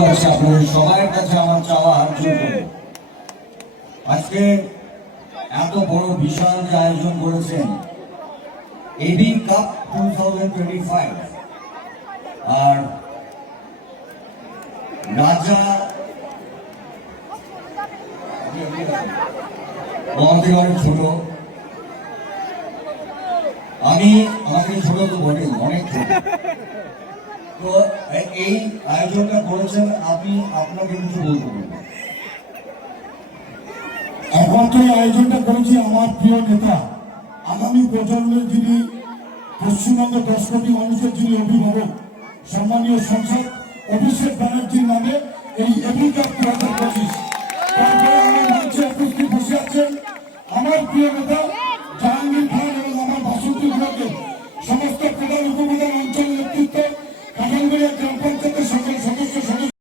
আপনাদের সবার কাছে আমার চাওয়া আজকে এত বড় বিশাল যে আয়োজন করেছেন এবি কাপ 2025 আর রাজা আমাদের অনেক ছোট, আমাকে ছোট তো বটে, অনেক ছোট। তো এই আয়োজনটা করেছেন আপনি, আপনাকে কিছু বলতে পারবেন? একমাত্র আয়োজনটা করেছি আমার প্রিয় নেতা, আগামী প্রজন্মের যিনি পশ্চিমবঙ্গ 10 কোটি মানুষের যিনি অভিভাবক, সম্মানীয় সংসদ অভিষেক ব্যানার্জির নামে এই এবি কাপ